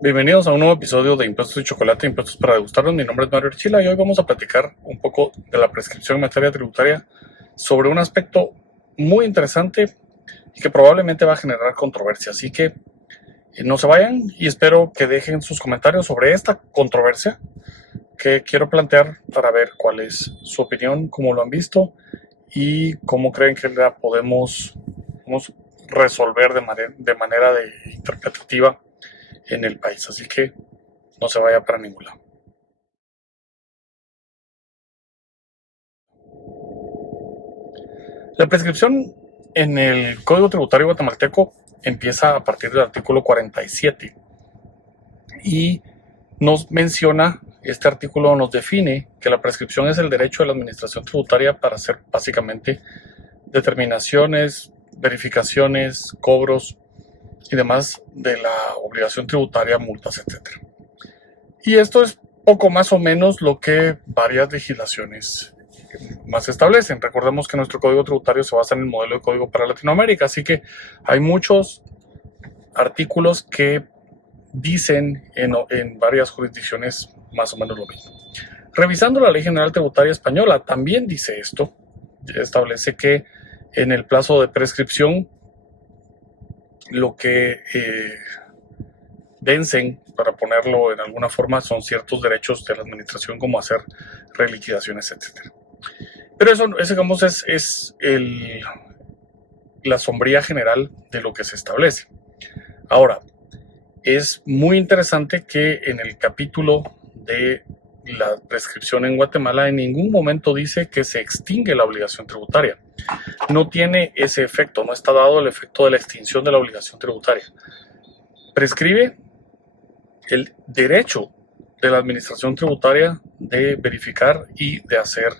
Bienvenidos a un nuevo episodio de Impuestos y Chocolate, Impuestos para Degustarlos. Mi nombre es Mario Archila y hoy vamos a platicar un poco de la prescripción en materia tributaria sobre un aspecto muy interesante y que probablemente va a generar controversia. Así que no se vayan y espero que dejen sus comentarios sobre esta controversia que quiero plantear para ver cuál es su opinión, cómo lo han visto y cómo creen que la podemos resolver de manera interpretativa en el país, así que no se vaya para ningún lado. La prescripción en el Código Tributario guatemalteco empieza a partir del artículo 47 y nos menciona, este artículo nos define que la prescripción es el derecho de la administración tributaria para hacer básicamente determinaciones, verificaciones, cobros y demás de la obligación tributaria, multas, etc. Y esto es poco más o menos lo que varias legislaciones más establecen. Recordemos que nuestro código tributario se basa en el modelo de código para Latinoamérica, así que hay muchos artículos que dicen en varias jurisdicciones más o menos lo mismo. Revisando la Ley General Tributaria Española, también dice esto, establece que en el plazo de prescripción lo que vencen, para ponerlo en alguna forma, son ciertos derechos de la administración como hacer reliquidaciones, etc. Pero eso digamos, es la sombría general de lo que se establece. Ahora, es muy interesante que en el capítulo de la prescripción en Guatemala en ningún momento dice que se extingue la obligación tributaria. No tiene ese efecto, no está dado el efecto de la extinción de la obligación tributaria. Prescribe el derecho de la administración tributaria de verificar y de hacer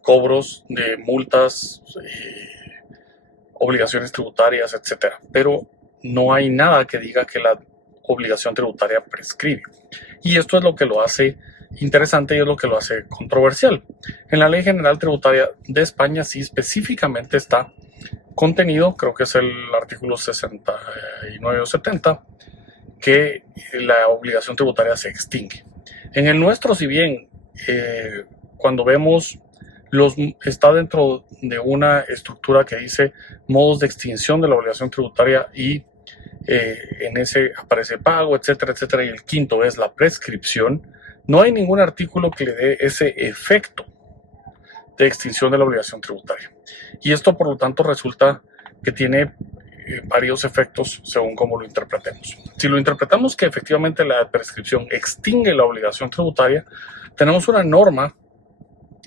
cobros de multas, obligaciones tributarias, etc. Pero no hay nada que diga que la obligación tributaria prescribe. Y esto es lo que lo hace interesante y es lo que lo hace controversial. En la Ley General Tributaria de España sí específicamente está contenido, creo que es el artículo 69 o 70, que la obligación tributaria se extingue. En el nuestro, si bien cuando vemos está dentro de una estructura que dice modos de extinción de la obligación tributaria y en ese aparece pago, etcétera, etcétera, y el quinto es la prescripción. No hay ningún artículo que le dé ese efecto de extinción de la obligación tributaria. Y esto, por lo tanto, resulta que tiene varios efectos según cómo lo interpretemos. Si lo interpretamos que efectivamente la prescripción extingue la obligación tributaria, tenemos una norma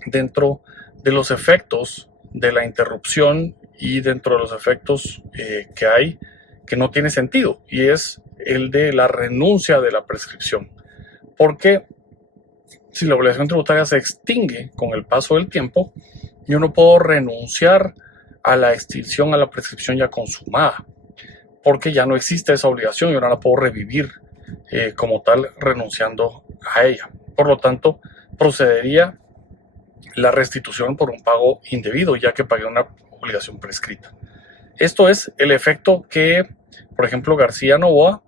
dentro de los efectos de la interrupción y dentro de los efectos que hay que no tiene sentido, y es el de la renuncia de la prescripción. Porque si la obligación tributaria se extingue con el paso del tiempo, yo no puedo renunciar a la extinción, a la prescripción ya consumada, porque ya no existe esa obligación, yo no la puedo revivir como tal renunciando a ella. Por lo tanto, procedería la restitución por un pago indebido, ya que pagué una obligación prescrita. Esto es el efecto que, por ejemplo, García Novoa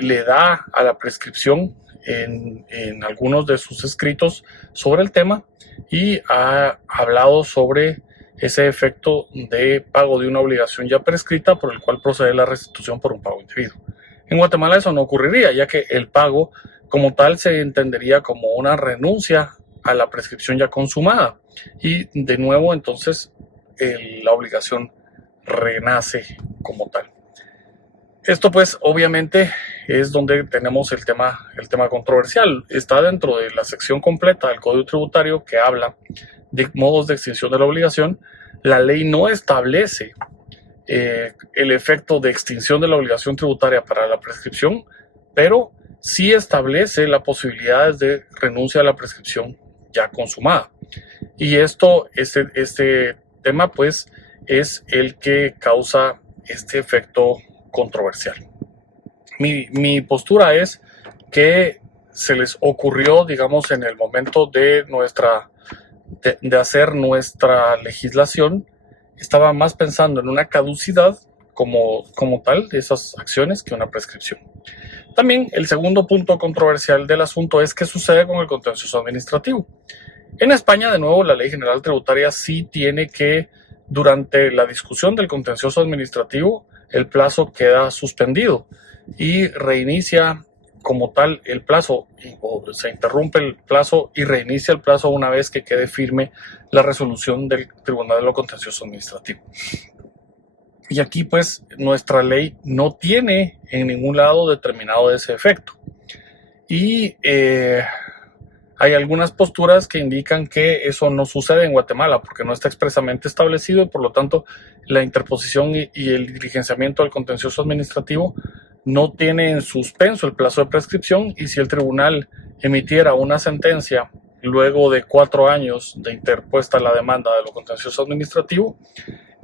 le da a la prescripción en algunos de sus escritos sobre el tema, y ha hablado sobre ese efecto de pago de una obligación ya prescrita por el cual procede la restitución por un pago indebido. En Guatemala eso no ocurriría, ya que el pago como tal se entendería como una renuncia a la prescripción ya consumada, y de nuevo entonces la obligación renace como tal. Esto pues obviamente es donde tenemos el tema controversial. Está dentro de la sección completa del Código Tributario que habla de modos de extinción de la obligación. La ley no establece el efecto de extinción de la obligación tributaria para la prescripción, pero sí establece la posibilidad de renuncia a la prescripción ya consumada. Y este tema pues es el que causa este efecto controversial. Mi postura es que se les ocurrió, digamos, en el momento de hacer nuestra legislación, estaba más pensando en una caducidad como tal esas acciones que una prescripción. También el segundo punto controversial del asunto es qué sucede con el contencioso administrativo. En España, de nuevo, la Ley General Tributaria sí tiene que, durante la discusión del contencioso administrativo, el plazo queda suspendido y reinicia como tal el plazo, o se interrumpe el plazo y reinicia el plazo una vez que quede firme la resolución del Tribunal de lo Contencioso Administrativo. Y aquí pues nuestra ley no tiene en ningún lado determinado ese efecto. Y hay algunas posturas que indican que eso no sucede en Guatemala porque no está expresamente establecido y por lo tanto la interposición y el diligenciamiento del contencioso administrativo no tiene en suspenso el plazo de prescripción, y si el tribunal emitiera una sentencia luego de 4 años de interpuesta la demanda de lo contencioso administrativo,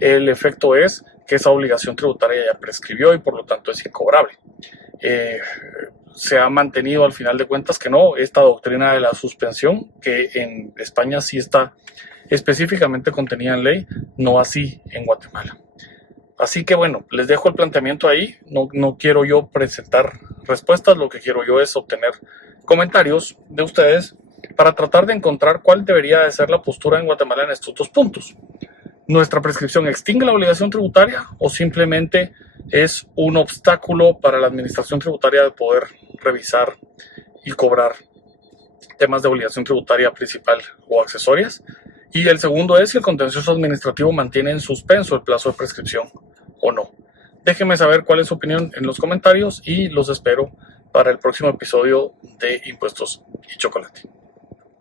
el efecto es que esa obligación tributaria ya prescribió y por lo tanto es incobrable. Se ha mantenido al final de cuentas que no, esta doctrina de la suspensión, que en España sí está específicamente contenida en ley, no así en Guatemala. Así que bueno, les dejo el planteamiento ahí. No quiero yo presentar respuestas, lo que quiero yo es obtener comentarios de ustedes para tratar de encontrar cuál debería de ser la postura en Guatemala en estos 2 puntos. ¿Nuestra prescripción extingue la obligación tributaria o simplemente es un obstáculo para la administración tributaria de poder revisar y cobrar temas de obligación tributaria principal o accesorias? Y el segundo es si el contencioso administrativo mantiene en suspenso el plazo de prescripción o no. Déjenme saber cuál es su opinión en los comentarios y los espero para el próximo episodio de Impuestos y Chocolate.